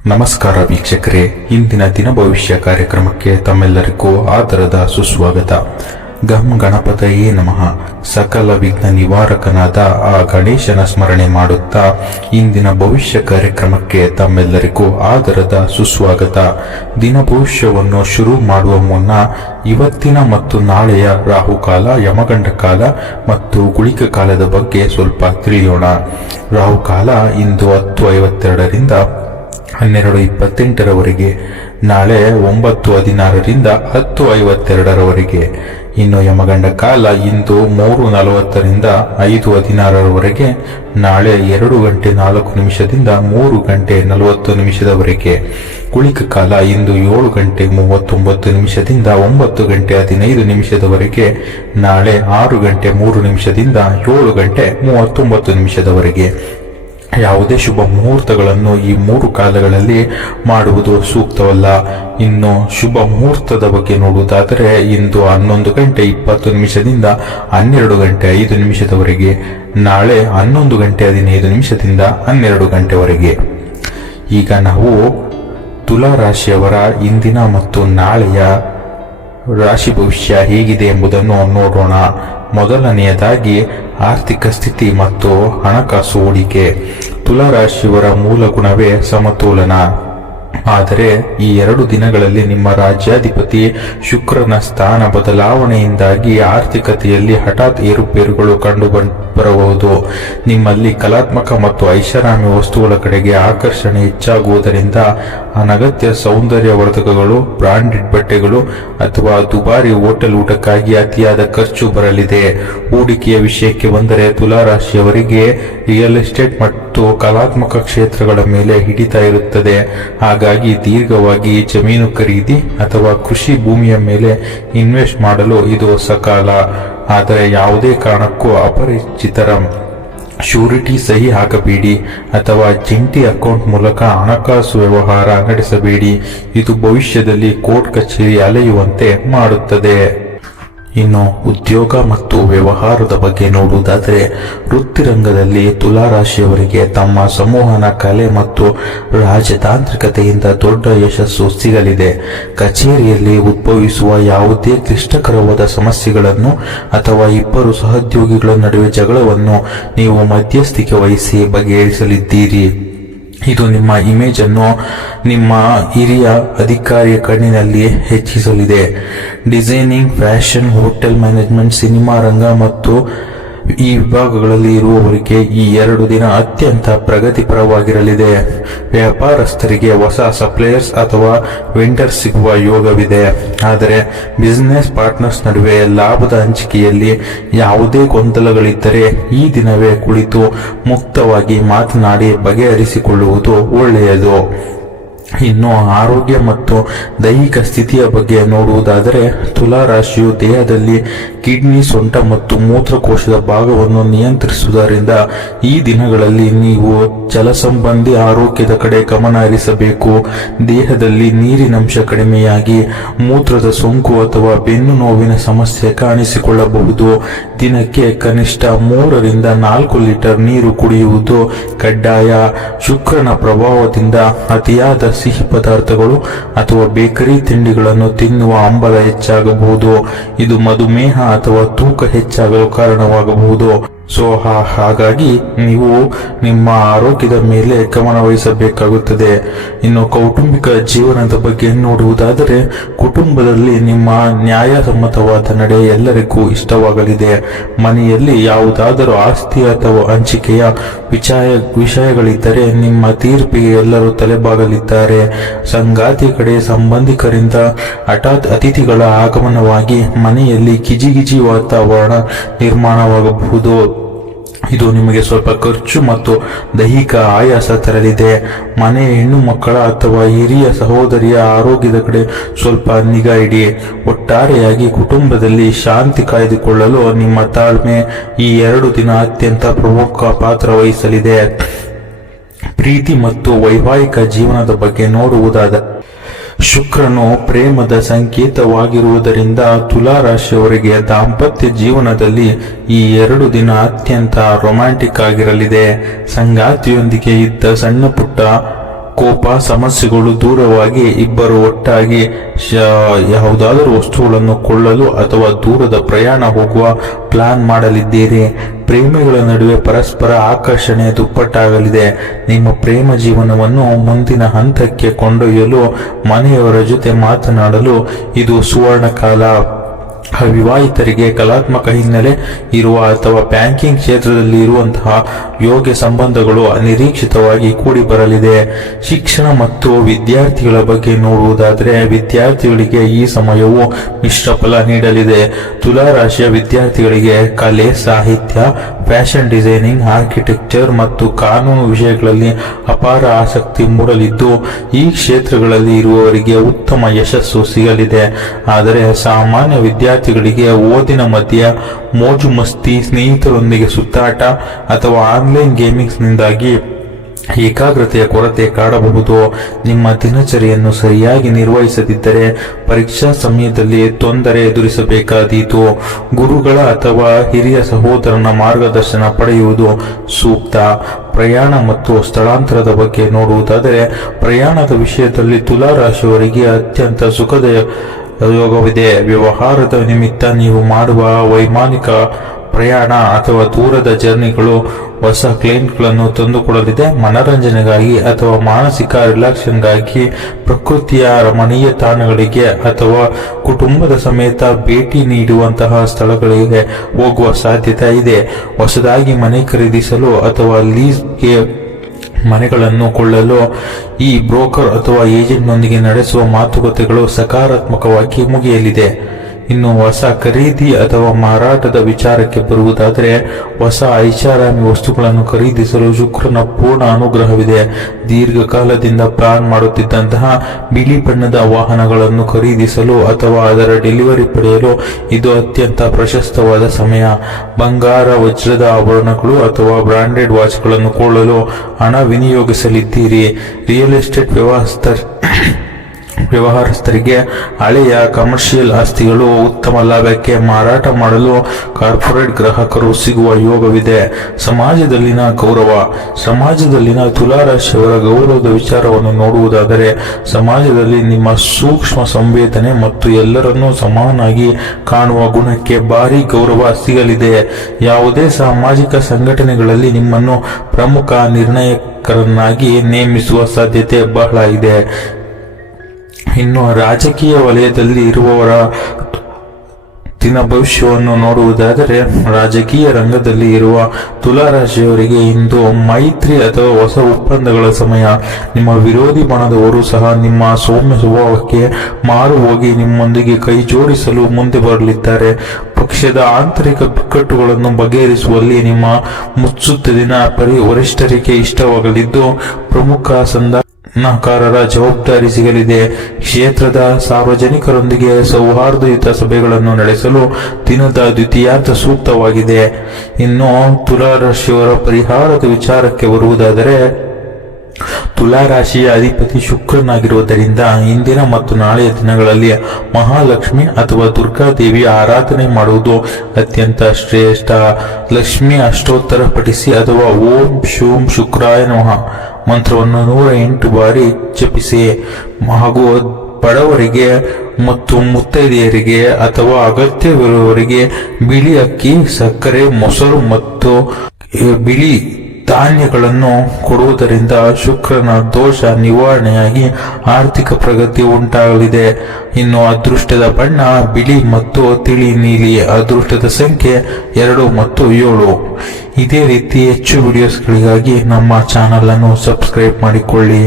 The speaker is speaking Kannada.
ನಮಸ್ಕಾರ ವೀಕ್ಷಕರೇ, ಇಂದಿನ ದಿನ ಭವಿಷ್ಯ ಕಾರ್ಯಕ್ರಮಕ್ಕೆ ತಮ್ಮೆಲ್ಲರಿಗೂ ಆದರದ ಸುಸ್ವಾಗತ. ಗಂ ಗಣಪತಯೇ ನಮಃ. ಸಕಲ ವಿಘ್ನ ನಿವಾರಕನಾದ ಆ ಗಣೇಶನ ಸ್ಮರಣೆ ಮಾಡುತ್ತಾ ಇಂದಿನ ಭವಿಷ್ಯ ಕಾರ್ಯಕ್ರಮಕ್ಕೆ ತಮ್ಮೆಲ್ಲರಿಗೂ ಆದರದ ಸುಸ್ವಾಗತ. ದಿನ ಭವಿಷ್ಯವನ್ನು ಶುರು ಮಾಡುವ ಮುನ್ನ ಇವತ್ತಿನ ಮತ್ತು ನಾಳೆಯ ರಾಹುಕಾಲ, ಯಮಗಂಡ ಕಾಲ ಮತ್ತು ಗುಳಿಕ ಕಾಲದ ಬಗ್ಗೆ ಸ್ವಲ್ಪ ತಿಳಿಯೋಣ. ರಾಹುಕಾಲ ಇಂದು 10:52ರಿಂದ 12:28ರವರೆಗೆ, ನಾಳೆ 9:16ರಿಂದ 10:52ರವರೆಗೆ. ಇನ್ನು ಯಮಗಂಡ ಕಾಲ ಇಂದು 3:40ರಿಂದ 5:16ರವರೆಗೆ, ನಾಳೆ 2:04ದಿಂದ 3:40 ಗುಳಿಕ ಕಾಲ ಇಂದು 7:39ದಿಂದ 9:15 ನಾಳೆ 6:03ದಿಂದ 7:39. ಯಾವುದೇ ಶುಭ ಮುಹೂರ್ತಗಳನ್ನು ಈ 3 ಕಾಲಗಳಲ್ಲಿ ಮಾಡುವುದು ಸೂಕ್ತವಲ್ಲ. ಇನ್ನು ಶುಭ ಮುಹೂರ್ತದ ಬಗ್ಗೆ ನೋಡುವುದಾದರೆ, ಇಂದು 11:20ದಿಂದ 12:05 ನಾಳೆ 11:15ದಿಂದ 12 ಈಗ ನಾವು ತುಲಾ ರಾಶಿಯವರ ಇಂದಿನ ಮತ್ತು ನಾಳೆಯ ರಾಶಿ ಭವಿಷ್ಯ ಹೇಗಿದೆ ಎಂಬುದನ್ನು ನೋಡೋಣ. ಮೊದಲನೆಯದಾಗಿ ಆರ್ಥಿಕ ಸ್ಥಿತಿ ಮತ್ತು ಹಣಕಾಸು ಹೂಡಿಕೆ. ತುಲಾ ರಾಶಿಯವರ ಮೂಲ ಗುಣವೇ ಸಮತೋಲನ. ಆದರೆ ಈ 2 ದಿನಗಳಲ್ಲಿ ನಿಮ್ಮ ರಾಜ್ಯಾಧಿಪತಿ ಶುಕ್ರನ ಸ್ಥಾನ ಬದಲಾವಣೆಯಿಂದಾಗಿ ಆರ್ಥಿಕತೆಯಲ್ಲಿ ಹಠಾತ್ ಏರುಪೇರುಗಳು ಕಂಡುಬರಬಹುದು. ನಿಮ್ಮಲ್ಲಿ ಕಲಾತ್ಮಕ ಮತ್ತು ಐಷಾರಾಮಿ ವಸ್ತುಗಳ ಕಡೆಗೆ ಆಕರ್ಷಣೆ ಹೆಚ್ಚಾಗುವುದರಿಂದ ಅನಗತ್ಯ ಸೌಂದರ್ಯವರ್ಧಕಗಳು, ಬ್ರಾಂಡೆಡ್ ಬಟ್ಟೆಗಳು ಅಥವಾ ದುಬಾರಿ ಹೋಟೆಲ್ ಊಟಕ್ಕಾಗಿ ಅತಿಯಾದ ಖರ್ಚು ಬರಲಿದೆ. ಹೂಡಿಕೆಯ ವಿಷಯಕ್ಕೆ ಬಂದರೆ, ತುಲಾ ರಾಶಿಯವರಿಗೆ ರಿಯಲ್ ಎಸ್ಟೇಟ್ ಮತ್ತು ಕಲಾತ್ಮಕ ಕ್ಷೇತ್ರಗಳ ಮೇಲೆ ಹಿಡಿತ ಇರುತ್ತದೆ. ಹಾಗಾಗಿ ದೀರ್ಘವಾಗಿ ಜಮೀನು ಖರೀದಿ ಅಥವಾ ಕೃಷಿ ಭೂಮಿಯ ಮೇಲೆ ಇನ್ವೆಸ್ಟ್ ಮಾಡಲು ಇದು ಸಕಾಲ. ಆದರೆ ಯಾವುದೇ ಕಾರಣಕ್ಕೂ ಅಪರಿಚಿತರ ಶ್ಯೂರಿಟಿ ಸಹಿ ಹಾಕಬೇಡಿ ಅಥವಾ ಜಂಟಿ ಅಕೌಂಟ್ ಮೂಲಕ ಹಣಕಾಸು ವ್ಯವಹಾರ ನಡೆಸಬೇಡಿ. ಇದು ಭವಿಷ್ಯದಲ್ಲಿ ಕೋರ್ಟ್ ಕಚೇರಿ ಅಲೆಯುವಂತೆ ಮಾಡುತ್ತದೆ. ಇನ್ನು ಉದ್ಯೋಗ ಮತ್ತು ವ್ಯವಹಾರದ ಬಗ್ಗೆ ನೋಡುವುದಾದರೆ, ವೃತ್ತಿರಂಗದಲ್ಲಿ ತುಲಾ ರಾಶಿಯವರಿಗೆ ತಮ್ಮ ಸಂವಹನ ಕಲೆ ಮತ್ತು ರಾಜತಾಂತ್ರಿಕತೆಯಿಂದ ದೊಡ್ಡ ಯಶಸ್ಸು ಸಿಗಲಿದೆ. ಕಚೇರಿಯಲ್ಲಿ ಉದ್ಭವಿಸುವ ಯಾವುದೇ ಕ್ಲಿಷ್ಟಕರವಾದ ಸಮಸ್ಯೆಗಳನ್ನು ಅಥವಾ ಇಬ್ಬರು ಸಹೋದ್ಯೋಗಿಗಳ ನಡುವೆ ಜಗಳವನ್ನು ನೀವು ಮಧ್ಯಸ್ಥಿಕೆ ವಹಿಸಿ ಬಗೆಹರಿಸಲಿದ್ದೀರಿ. ಇದು ನಿಮ್ಮ ಇಮೇಜ್ ಅನ್ನು ನಿಮ್ಮ ಹಿರಿಯ ಅಧಿಕಾರಿಯ ಕಣ್ಣಿನಲ್ಲಿ ಹೆಚ್ಚಿಸಲಿದೆ. Designing, fashion, hotel management, cinema ರಂಗ ಮತ್ತು ಈ ವಿಭಾಗಗಳಲ್ಲಿ ಇರುವವರಿಗೆ ಈ 2 ದಿನ ಅತ್ಯಂತ ಪ್ರಗತಿಪರವಾಗಿರಲಿದೆ. ವ್ಯಾಪಾರಸ್ಥರಿಗೆ ಹೊಸ ಸಪ್ಲೈಯರ್ಸ್ ಅಥವಾ ವೆಂಡರ್ಸ್ ಸಿಗುವ ಯೋಗವಿದೆ. ಆದರೆ ಬಿಸಿನೆಸ್ ಪಾರ್ಟ್ನರ್ಸ್ ನಡುವೆ ಲಾಭದ ಹಂಚಿಕೆಯಲ್ಲಿ ಯಾವುದೇ ಗೊಂದಲಗಳಿದ್ದರೆ ಈ ದಿನವೇ ಕುಳಿತು ಮುಕ್ತವಾಗಿ ಮಾತನಾಡಿ ಬಗೆಹರಿಸಿಕೊಳ್ಳುವುದು ಒಳ್ಳೆಯದು. ಇನ್ನು ಆರೋಗ್ಯ ಮತ್ತು ದೈಹಿಕ ಸ್ಥಿತಿಯ ಬಗ್ಗೆ ನೋಡುವುದಾದರೆ, ತುಲಾ ರಾಶಿಯು ದೇಹದಲ್ಲಿ ಕಿಡ್ನಿ, ಸೊಂಟ ಮತ್ತು ಮೂತ್ರಕೋಶದ ಭಾಗವನ್ನು ನಿಯಂತ್ರಿಸುವುದರಿಂದ ಈ ದಿನಗಳಲ್ಲಿ ನೀವು ಜಲಸಂಬಂಧಿ ಆರೋಗ್ಯದ ಕಡೆ ಗಮನ ಹರಿಸಬೇಕು. ದೇಹದಲ್ಲಿ ನೀರಿನಂಶ ಕಡಿಮೆಯಾಗಿ ಮೂತ್ರದ ಸೋಂಕು ಅಥವಾ ಬೆನ್ನು ನೋವಿನ ಸಮಸ್ಯೆ ಕಾಣಿಸಿಕೊಳ್ಳಬಹುದು. ದಿನಕ್ಕೆ ಕನಿಷ್ಠ 3ರಿಂದ 4 ಲೀಟರ್ ನೀರು ಕುಡಿಯುವುದು ಕಡ್ಡಾಯ. ಶುಕ್ರನ ಪ್ರಭಾವದಿಂದ ಅತಿಯಾದ ಸಿಹಿ ಪದಾರ್ಥಗಳು ಅಥವಾ ಬೇಕರಿ ತಿಂಡಿಗಳನ್ನು ತಿನ್ನುವ ಹಂಬಲ ಹೆಚ್ಚಾಗಬಹುದು. ಇದು ಮಧುಮೇಹ ಅಥವಾ ತೂಕ ಹೆಚ್ಚಾಗಲು ಕಾರಣವಾಗಬಹುದು. ಹಾಗಾಗಿ ನೀವು ನಿಮ್ಮ ಆರೋಗ್ಯದ ಮೇಲೆ ಗಮನ ವಹಿಸಬೇಕಾಗುತ್ತದೆ. ಇನ್ನು ಕೌಟುಂಬಿಕ ಜೀವನದ ಬಗ್ಗೆ ನೋಡುವುದಾದರೆ, ಕುಟುಂಬದಲ್ಲಿ ನಿಮ್ಮ ನ್ಯಾಯಸಮ್ಮತವಾದ ನಡೆ ಎಲ್ಲರಿಗೂ ಇಷ್ಟವಾಗಲಿದೆ. ಮನೆಯಲ್ಲಿ ಯಾವುದಾದರೂ ಆಸ್ತಿ ಅಥವಾ ಹಂಚಿಕೆಯ ವಿಷಯಗಳಿದ್ದರೆ ನಿಮ್ಮ ತೀರ್ಪಿಗೆ ಎಲ್ಲರೂ ತಲೆಬಾಗಲಿದ್ದಾರೆ. ಸಂಗಾತಿ ಕಡೆ ಸಂಬಂಧಿಕರಿಂದ ಹಠಾತ್ ಅತಿಥಿಗಳ ಆಗಮನವಾಗಿ ಮನೆಯಲ್ಲಿ ಗಿಜಿಗಿಜಿ ವಾತಾವರಣ ನಿರ್ಮಾಣವಾಗಬಹುದು. ಇದು ನಿಮಗೆ ಸ್ವಲ್ಪ ಖರ್ಚು ಮತ್ತು ದೈಹಿಕ ಆಯಾಸ ತರಲಿದೆ. ಮನೆಯ ಹೆಣ್ಣು ಮಕ್ಕಳ ಅಥವಾ ಹಿರಿಯ ಸಹೋದರಿಯ ಆರೋಗ್ಯದ ಕಡೆ ಸ್ವಲ್ಪ ನಿಗಾ ಇಡಿ. ಒಟ್ಟಾರೆಯಾಗಿ ಕುಟುಂಬದಲ್ಲಿ ಶಾಂತಿ ಕಾಯ್ದುಕೊಳ್ಳಲು ನಿಮ್ಮ ತಾಳ್ಮೆ ಈ 2 ದಿನ ಅತ್ಯಂತ ಪ್ರಮುಖ ಪಾತ್ರ ವಹಿಸಲಿದೆ. ಪ್ರೀತಿ ಮತ್ತು ವೈವಾಹಿಕ ಜೀವನದ ಬಗ್ಗೆ ನೋಡುವುದಾದರೆ, ಶುಕ್ರನು ಪ್ರೇಮದ ಸಂಕೇತವಾಗಿರುವುದರಿಂದ ತುಲಾ ರಾಶಿಯವರಿಗೆ ದಾಂಪತ್ಯ ಜೀವನದಲ್ಲಿ ಈ 2 ದಿನ ಅತ್ಯಂತ ರೊಮ್ಯಾಂಟಿಕ್ ಆಗಿರಲಿದೆ. ಸಂಗಾತಿಯೊಂದಿಗೆ ಇದ್ದ ಸಣ್ಣ ಪುಟ್ಟ ಕೋಪ ಸಮಸ್ಯೆಗಳು ದೂರವಾಗಿ ಇಬ್ಬರು ಒಟ್ಟಾಗಿ ಯಾವುದಾದರೂ ವಸ್ತುಗಳನ್ನು ಕೊಳ್ಳಲು ಅಥವಾ ದೂರದ ಪ್ರಯಾಣ ಹೋಗುವ ಪ್ಲಾನ್ ಮಾಡಲಿದ್ದೀರಿ. ಪ್ರೇಮಿಗಳ ನಡುವೆ ಪರಸ್ಪರ ಆಕರ್ಷಣೆ ದುಪ್ಪಟ್ಟಾಗಲಿದೆ. ನಿಮ್ಮ ಪ್ರೇಮ ಜೀವನವನ್ನು ಮುಂದಿನ ಹಂತಕ್ಕೆ ಕೊಂಡೊಯ್ಯಲು ಮನೆಯವರ ಜೊತೆ ಮಾತನಾಡಲು ಇದು ಸುವರ್ಣ ಕಾಲ. ಅವಿವಾಹಿತರಿಗೆ ಕಲಾತ್ಮಕ ಹಿನ್ನೆಲೆ ಇರುವ ಅಥವಾ ಬ್ಯಾಂಕಿಂಗ್ ಕ್ಷೇತ್ರದಲ್ಲಿ ಇರುವಂತಹ ಯೋಗ್ಯ ಸಂಬಂಧಗಳು ಅನಿರೀಕ್ಷಿತವಾಗಿ ಕೂಡಿ ಬರಲಿದೆ. ಶಿಕ್ಷಣ ಮತ್ತು ವಿದ್ಯಾರ್ಥಿಗಳ ಬಗ್ಗೆ ನೋಡುವುದಾದರೆ ವಿದ್ಯಾರ್ಥಿಗಳಿಗೆ ಈ ಸಮಯವು ಮಿಶ್ರ ಫಲ ನೀಡಲಿದೆ. ತುಲಾರಾಶಿಯ ವಿದ್ಯಾರ್ಥಿಗಳಿಗೆ ಕಲೆ, ಸಾಹಿತ್ಯ, ಫ್ಯಾಷನ್ ಡಿಸೈನಿಂಗ್, ಆರ್ಕಿಟೆಕ್ಚರ್ ಮತ್ತು ಕಾನೂನು ವಿಷಯಗಳಲ್ಲಿ ಅಪಾರ ಆಸಕ್ತಿ ಮೂಡಲಿದ್ದು ಈ ಕ್ಷೇತ್ರಗಳಲ್ಲಿ ಇರುವವರಿಗೆ ಉತ್ತಮ ಯಶಸ್ಸು ಸಿಗಲಿದೆ. ಆದರೆ ಸಾಮಾನ್ಯ ವಿದ್ಯಾರ್ಥಿಗಳಿಗೆ ಓದಿನ ಮಧ್ಯೆ ಮೋಜು ಮಸ್ತಿ, ಸ್ನೇಹಿತರೊಂದಿಗೆ ಸುತ್ತಾಟ ಅಥವಾ ಆನ್ಲೈನ್ ಗೇಮಿಂಗ್ಸ್ನಿಂದಾಗಿ ಏಕಾಗ್ರತೆಯ ಕೊರತೆ ಕಾಡಬಹುದು. ನಿಮ್ಮ ದಿನಚರಿಯನ್ನು ಸರಿಯಾಗಿ ನಿರ್ವಹಿಸದಿದ್ದರೆ ಪರೀಕ್ಷಾ ಸಮಯದಲ್ಲಿ ತೊಂದರೆ ಎದುರಿಸಬೇಕಾದೀತು. ಗುರುಗಳ ಅಥವಾ ಹಿರಿಯ ಸಹೋದರನ ಮಾರ್ಗದರ್ಶನ ಪಡೆಯುವುದು ಸೂಕ್ತ. ಪ್ರಯಾಣ ಮತ್ತು ಸ್ಥಳಾಂತರದ ಬಗ್ಗೆ ನೋಡುವುದಾದರೆ ಪ್ರಯಾಣದ ವಿಷಯದಲ್ಲಿ ತುಲಾರಾಶಿಯವರಿಗೆ ಅತ್ಯಂತ ಸುಖದ ಯೋಗವಿದೆ. ವ್ಯವಹಾರದ ನಿಮಿತ್ತ ನೀವು ಮಾಡುವ ವೈಮಾನಿಕ ಪ್ರಯಾಣ ಅಥವಾ ದೂರದ ಜರ್ನಿಗಳು ಹೊಸ ಕ್ಲೈಂಟ್ಗಳನ್ನು ತಂದುಕೊಡಲಿದೆ. ಮನರಂಜನೆಗಾಗಿ ಅಥವಾ ಮಾನಸಿಕ ರಿಲ್ಯಾಕ್ಸೇಷನ್ಗಾಗಿ ಪ್ರಕೃತಿಯ ರಮಣೀಯ ತಾಣಗಳಿಗೆ ಅಥವಾ ಕುಟುಂಬದ ಸಮೇತ ಭೇಟಿ ನೀಡುವಂತಹ ಸ್ಥಳಗಳಿಗೆ ಹೋಗುವ ಸಾಧ್ಯತೆ ಇದೆ. ಹೊಸದಾಗಿ ಮನೆ ಖರೀದಿಸಲು ಅಥವಾ ಲೀಸ್ಗೆ ಮನೆಗಳನ್ನು ಕೊಳ್ಳಲು ಈ ಬ್ರೋಕರ್ ಅಥವಾ ಏಜೆಂಟ್ನೊಂದಿಗೆ ನಡೆಸುವ ಮಾತುಕತೆಗಳು ಸಕಾರಾತ್ಮಕವಾಗಿ ಮುಗಿಯಲಿದೆ. ಇನ್ನು ಹೊಸ ಖರೀದಿ ಅಥವಾ ಮಾರಾಟದ ವಿಚಾರಕ್ಕೆ ಬರುವುದಾದರೆ ಹೊಸ ಐಷಾರಾಮಿ ವಸ್ತುಗಳನ್ನು ಖರೀದಿಸಲು ಶುಕ್ರನ ಪೂರ್ಣ ಅನುಗ್ರಹವಿದೆ. ದೀರ್ಘಕಾಲದಿಂದ ಪ್ಲಾನ್ ಮಾಡುತ್ತಿದ್ದಂತಹ ಬಿಳಿ ಬಣ್ಣದ ವಾಹನಗಳನ್ನು ಖರೀದಿಸಲು ಅಥವಾ ಅದರ ಡೆಲಿವರಿ ಪಡೆಯಲು ಇದು ಅತ್ಯಂತ ಪ್ರಶಸ್ತವಾದ ಸಮಯ. ಬಂಗಾರ, ವಜ್ರದ ಆಭರಣಗಳು ಅಥವಾ ಬ್ರಾಂಡೆಡ್ ವಾಚ್ಗಳನ್ನು ಕೊಳ್ಳಲು ಹಣ ವಿನಿಯೋಗಿಸಲಿದ್ದೀರಿ. ರಿಯಲ್ ಎಸ್ಟೇಟ್ ವ್ಯವಹಾರಸ್ಥರಿಗೆ ಹಳೆಯ ಕಮರ್ಷಿಯಲ್ ಆಸ್ತಿಗಳು ಉತ್ತಮ ಲಾಭಕ್ಕೆ ಮಾರಾಟ ಮಾಡಲು ಕಾರ್ಪೊರೇಟ್ ಗ್ರಾಹಕರು ಸಿಗುವ ಯೋಗವಿದೆ. ಸಮಾಜದಲ್ಲಿನ ಗೌರವ. ಸಮಾಜದಲ್ಲಿನ ತುಲಾರಾಶಿಯವರ ಗೌರವದ ವಿಚಾರವನ್ನು ನೋಡುವುದಾದರೆ ಸಮಾಜದಲ್ಲಿ ನಿಮ್ಮ ಸೂಕ್ಷ್ಮ ಸಂವೇದನೆ ಮತ್ತು ಎಲ್ಲರನ್ನೂ ಸಮಾನಾಗಿ ಕಾಣುವ ಗುಣಕ್ಕೆ ಭಾರಿ ಗೌರವ ಸಿಗಲಿದೆ. ಯಾವುದೇ ಸಾಮಾಜಿಕ ಸಂಘಟನೆಗಳಲ್ಲಿ ನಿಮ್ಮನ್ನು ಪ್ರಮುಖ ನಿರ್ಣಾಯಕರನ್ನಾಗಿ ನೇಮಿಸುವ ಸಾಧ್ಯತೆ ಬಹಳ ಇದೆ. ಇನ್ನು ರಾಜಕೀಯ ವಲಯದಲ್ಲಿ ಇರುವವರ ದಿನ ಭವಿಷ್ಯವನ್ನು ನೋಡುವುದಾದರೆ ರಾಜಕೀಯ ರಂಗದಲ್ಲಿ ಇರುವ ತುಲಾರಾಶಿಯವರಿಗೆ ಇಂದು ಮೈತ್ರಿ ಅಥವಾ ಹೊಸ ಒಪ್ಪಂದಗಳ ಸಮಯ. ನಿಮ್ಮ ವಿರೋಧಿ ಬಣದವರು ಸಹ ನಿಮ್ಮ ಸೌಮ್ಯ ಸ್ವಭಾವಕ್ಕೆ ಮಾರು ಹೋಗಿ ನಿಮ್ಮೊಂದಿಗೆ ಕೈ ಜೋಡಿಸಲು ಮುಂದೆ ಬರಲಿದ್ದಾರೆ. ಪಕ್ಷದ ಆಂತರಿಕ ಬಿಕ್ಕಟ್ಟುಗಳನ್ನು ಬಗೆಹರಿಸುವಲ್ಲಿ ನಿಮ್ಮ ಮುತ್ಸುದ್ದಿನ ವರಿಷ್ಠರಿಗೆ ಇಷ್ಟವಾಗಲಿದ್ದು ಪ್ರಮುಖ ಸಂಧಾನಕಾರರ ಜವಾಬ್ದಾರಿ ಸಿಗಲಿದೆ. ಕ್ಷೇತ್ರದ ಸಾರ್ವಜನಿಕರೊಂದಿಗೆ ಸೌಹಾರ್ದಯುತ ಸಭೆಗಳನ್ನು ನಡೆಸಲು ದಿನದ ದ್ವಿತೀಯಾರ್ಧ ಸೂಕ್ತವಾಗಿದೆ. ಇನ್ನು ತುಲಾರಾಶಿಯವರ ಪರಿಹಾರದ ವಿಚಾರಕ್ಕೆ ಬರುವುದಾದರೆ ತುಲಾರಾಶಿಯ ಅಧಿಪತಿ ಶುಕ್ರನಾಗಿರುವುದರಿಂದ ಇಂದಿನ ಮತ್ತು ನಾಳೆಯ ದಿನಗಳಲ್ಲಿ ಮಹಾಲಕ್ಷ್ಮಿ ಅಥವಾ ದುರ್ಗಾದೇವಿಯ ಆರಾಧನೆ ಮಾಡುವುದು ಅತ್ಯಂತ ಶ್ರೇಷ್ಠ. ಲಕ್ಷ್ಮಿ ಅಷ್ಟೋತ್ತರ ಪಠಿಸಿ ಅಥವಾ ಓಂ ಶೂಂ ಶುಕ್ರಾಯ ನಮಃ ಮಂತ್ರವನ್ನು 108 ಬಾರಿ ಜಪಿಸಿ. ಹಾಗೂ ಬಡವರಿಗೆ ಮತ್ತು ಮುತ್ತೈದೆಯರಿಗೆ ಅಥವಾ ಅಗತ್ಯವಿರುವವರಿಗೆ ಬಿಳಿ ಅಕ್ಕಿ, ಸಕ್ಕರೆ, ಮೊಸರು ಮತ್ತು ಬಿಳಿ ಧಾನ್ಯಗಳನ್ನು ಕೊಡುವುದರಿಂದ ಶುಕ್ರನ ದೋಷ ನಿವಾರಣೆಯಾಗಿ ಆರ್ಥಿಕ ಪ್ರಗತಿ ಉಂಟಾಗಲಿದೆ. ಇನ್ನು ಅದೃಷ್ಟದ ಬಣ್ಣ ಬಿಳಿ ಮತ್ತು ತಿಳಿ ನೀಲಿ. ಅದೃಷ್ಟದ ಸಂಖ್ಯೆ 2 ಮತ್ತು 7. ಇದೇ ರೀತಿ ಹೆಚ್ಚು ವಿಡಿಯೋಸ್ಗಳಿಗಾಗಿ ನಮ್ಮ ಚಾನಲ್ ಅನ್ನು ಸಬ್ಸ್ಕ್ರೈಬ್ ಮಾಡಿಕೊಳ್ಳಿ.